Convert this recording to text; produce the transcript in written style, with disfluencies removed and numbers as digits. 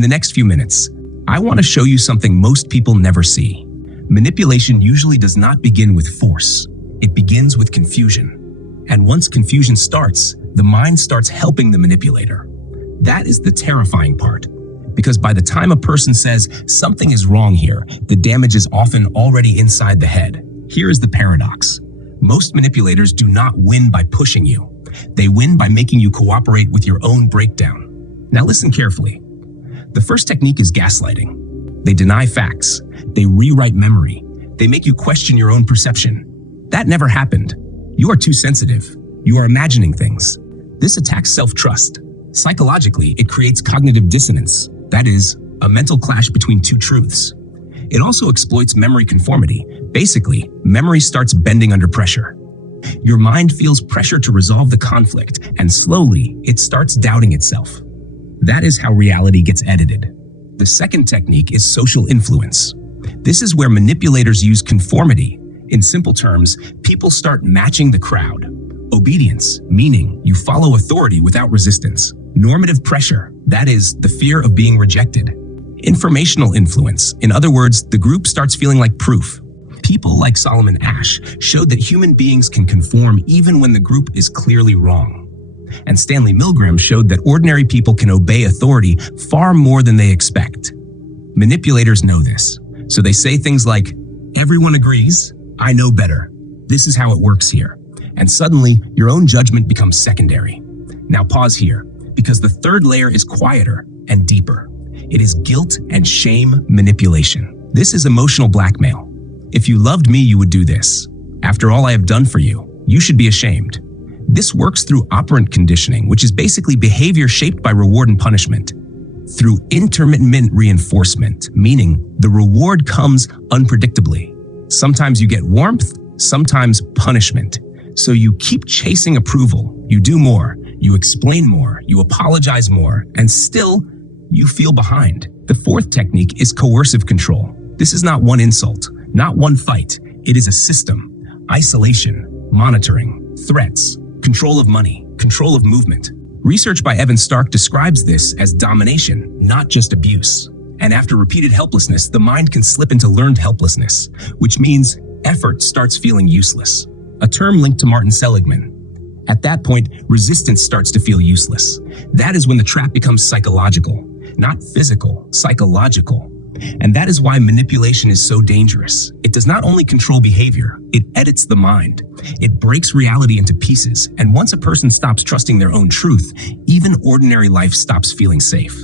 In the next few minutes, I want to show you something most people never see. Manipulation usually does not begin with force. It begins with confusion. And once confusion starts, the mind starts helping the manipulator. That is the terrifying part. Because by the time a person says something is wrong here, the damage is often already inside the head. Here is the paradox. Most manipulators do not win by pushing you. They win by making you cooperate with your own breakdown. Now listen carefully. The first technique is gaslighting. They deny facts. They rewrite memory. They make you question your own perception. That never happened. You are too sensitive. You are imagining things. This attacks self-trust. Psychologically, it creates cognitive dissonance. That is, a mental clash between two truths. It also exploits memory conformity. Basically, memory starts bending under pressure. Your mind feels pressure to resolve the conflict, and slowly, it starts doubting itself. That is how reality gets edited. The second technique is social influence. This is where manipulators use conformity. In simple terms, people start matching the crowd. Obedience, meaning you follow authority without resistance. Normative pressure, that is, the fear of being rejected. Informational influence, in other words, the group starts feeling like proof. People like Solomon Asch showed that human beings can conform even when the group is clearly wrong. And Stanley Milgram showed that ordinary people can obey authority far more than they expect. Manipulators know this, so they say things like, "Everyone agrees, I know better. This is how it works here." And suddenly, your own judgment becomes secondary. Now pause here, because the third layer is quieter and deeper. It is guilt and shame manipulation. This is emotional blackmail. If you loved me, you would do this. After all I have done for you, you should be ashamed. This works through operant conditioning, which is basically behavior shaped by reward and punishment. Through intermittent reinforcement, meaning the reward comes unpredictably. Sometimes you get warmth, sometimes punishment. So you keep chasing approval. You do more, you explain more, you apologize more, and still, you feel behind. The fourth technique is coercive control. This is not one insult, not one fight. It is a system. Isolation, monitoring, threats, control of money, control of movement. Research by Evan Stark describes this as domination, not just abuse. And after repeated helplessness, the mind can slip into learned helplessness, which means effort starts feeling useless. A term linked to Martin Seligman. At that point, resistance starts to feel useless. That is when the trap becomes psychological, not physical, psychological. And that is why manipulation is so dangerous. It does not only control behavior, it edits the mind. It breaks reality into pieces. And once a person stops trusting their own truth, even ordinary life stops feeling safe.